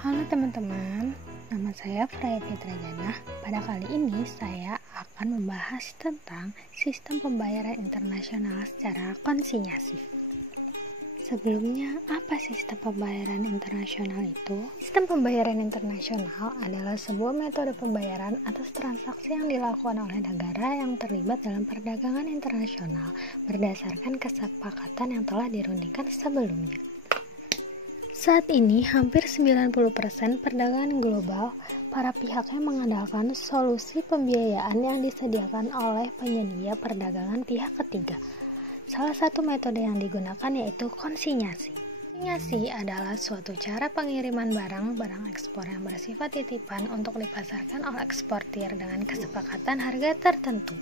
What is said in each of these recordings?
Halo teman-teman, nama saya Freya Fitrajana. Pada kali ini saya akan membahas tentang sistem pembayaran internasional secara konsinyasi. Sebelumnya, apa sistem pembayaran internasional itu? Sistem pembayaran internasional adalah sebuah metode pembayaran atas transaksi yang dilakukan oleh negara yang terlibat dalam perdagangan internasional berdasarkan kesepakatan yang telah dirundingkan sebelumnya. Saat ini, hampir 90% perdagangan global, para pihaknya mengandalkan solusi pembiayaan yang disediakan oleh penyedia perdagangan pihak ketiga. Salah satu metode yang digunakan yaitu konsinyasi. Konsinyasi adalah suatu cara pengiriman barang ekspor yang bersifat titipan untuk dipasarkan oleh eksportir dengan kesepakatan harga tertentu.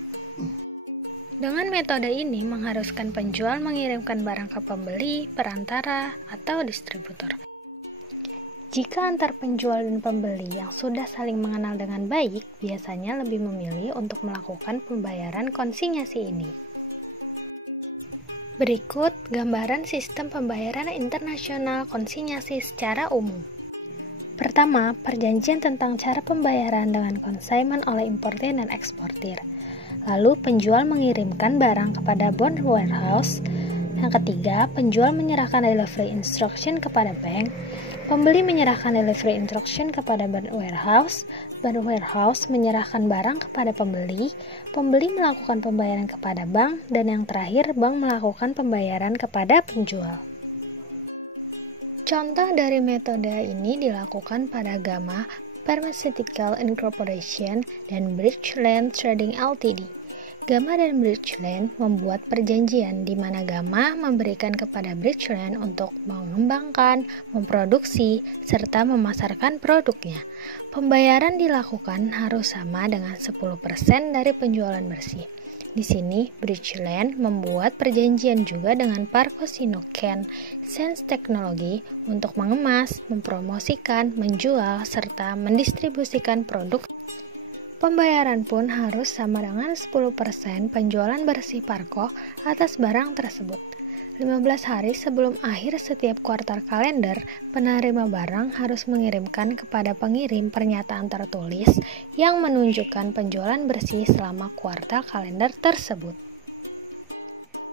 Dengan metode ini mengharuskan penjual mengirimkan barang ke pembeli, perantara, atau distributor. Jika antar penjual dan pembeli yang sudah saling mengenal dengan baik, biasanya lebih memilih untuk melakukan pembayaran konsinyasi ini. Berikut gambaran sistem pembayaran internasional konsinyasi secara umum. Pertama, perjanjian tentang cara pembayaran dengan konsignment oleh importir dan eksportir. Lalu penjual mengirimkan barang kepada bond warehouse. Yang ketiga, penjual menyerahkan delivery instruction kepada bank. Pembeli menyerahkan delivery instruction kepada bond warehouse menyerahkan barang kepada pembeli. Pembeli melakukan pembayaran kepada bank, dan yang terakhir, bank melakukan pembayaran kepada penjual. Contoh dari metode ini dilakukan pada Gamma Pharmaceutical Incorporation dan Bridgeland Trading Ltd. Gamma dan Bridgeland membuat perjanjian di mana Gamma memberikan kepada Bridgeland untuk mengembangkan, memproduksi, serta memasarkan produknya. Pembayaran dilakukan harus sama dengan 10% dari penjualan bersih. Di sini, Bridgeland membuat perjanjian juga dengan Parco Sino-Ken Sense Technology untuk mengemas, mempromosikan, menjual, serta mendistribusikan produk. Pembayaran pun harus sama dengan 10% penjualan bersih Parco atas barang tersebut. 15 hari sebelum akhir setiap kuartal kalender, penerima barang harus mengirimkan kepada pengirim pernyataan tertulis yang menunjukkan penjualan bersih selama kuartal kalender tersebut.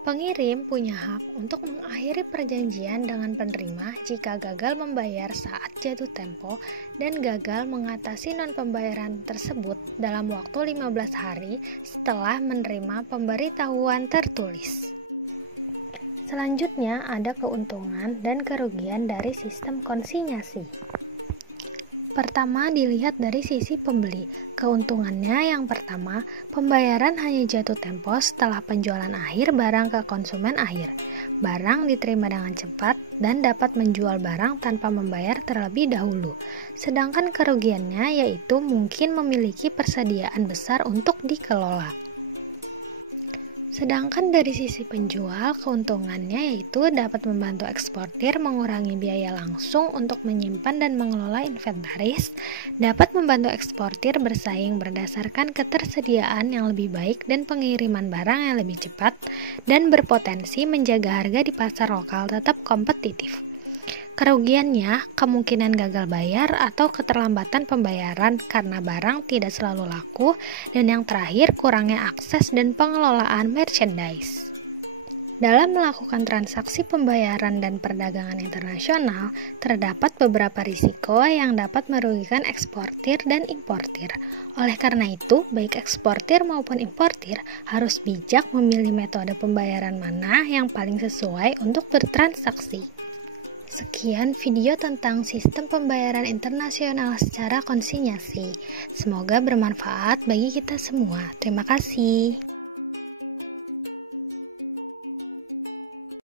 Pengirim punya hak untuk mengakhiri perjanjian dengan penerima jika gagal membayar saat jatuh tempo dan gagal mengatasi non-pembayaran tersebut dalam waktu 15 hari setelah menerima pemberitahuan tertulis. Selanjutnya ada keuntungan dan kerugian dari sistem konsinyasi. Pertama, dilihat dari sisi pembeli. Keuntungannya yang pertama, pembayaran hanya jatuh tempo setelah penjualan akhir barang ke konsumen akhir. Barang diterima dengan cepat dan dapat menjual barang tanpa membayar terlebih dahulu. Sedangkan kerugiannya yaitu mungkin memiliki persediaan besar untuk dikelola. Sedangkan dari sisi penjual, keuntungannya yaitu dapat membantu eksportir mengurangi biaya langsung untuk menyimpan dan mengelola inventaris, dapat membantu eksportir bersaing berdasarkan ketersediaan yang lebih baik dan pengiriman barang yang lebih cepat, dan berpotensi menjaga harga di pasar lokal tetap kompetitif. Kerugiannya, kemungkinan gagal bayar atau keterlambatan pembayaran karena barang tidak selalu laku, dan yang terakhir kurangnya akses dan pengelolaan merchandise. Dalam melakukan transaksi pembayaran dan perdagangan internasional, terdapat beberapa risiko yang dapat merugikan eksportir dan importir. Oleh karena itu, baik eksportir maupun importir harus bijak memilih metode pembayaran mana yang paling sesuai untuk bertransaksi. Sekian video tentang sistem pembayaran internasional secara konsinyasi. Semoga bermanfaat bagi kita semua. Terima kasih.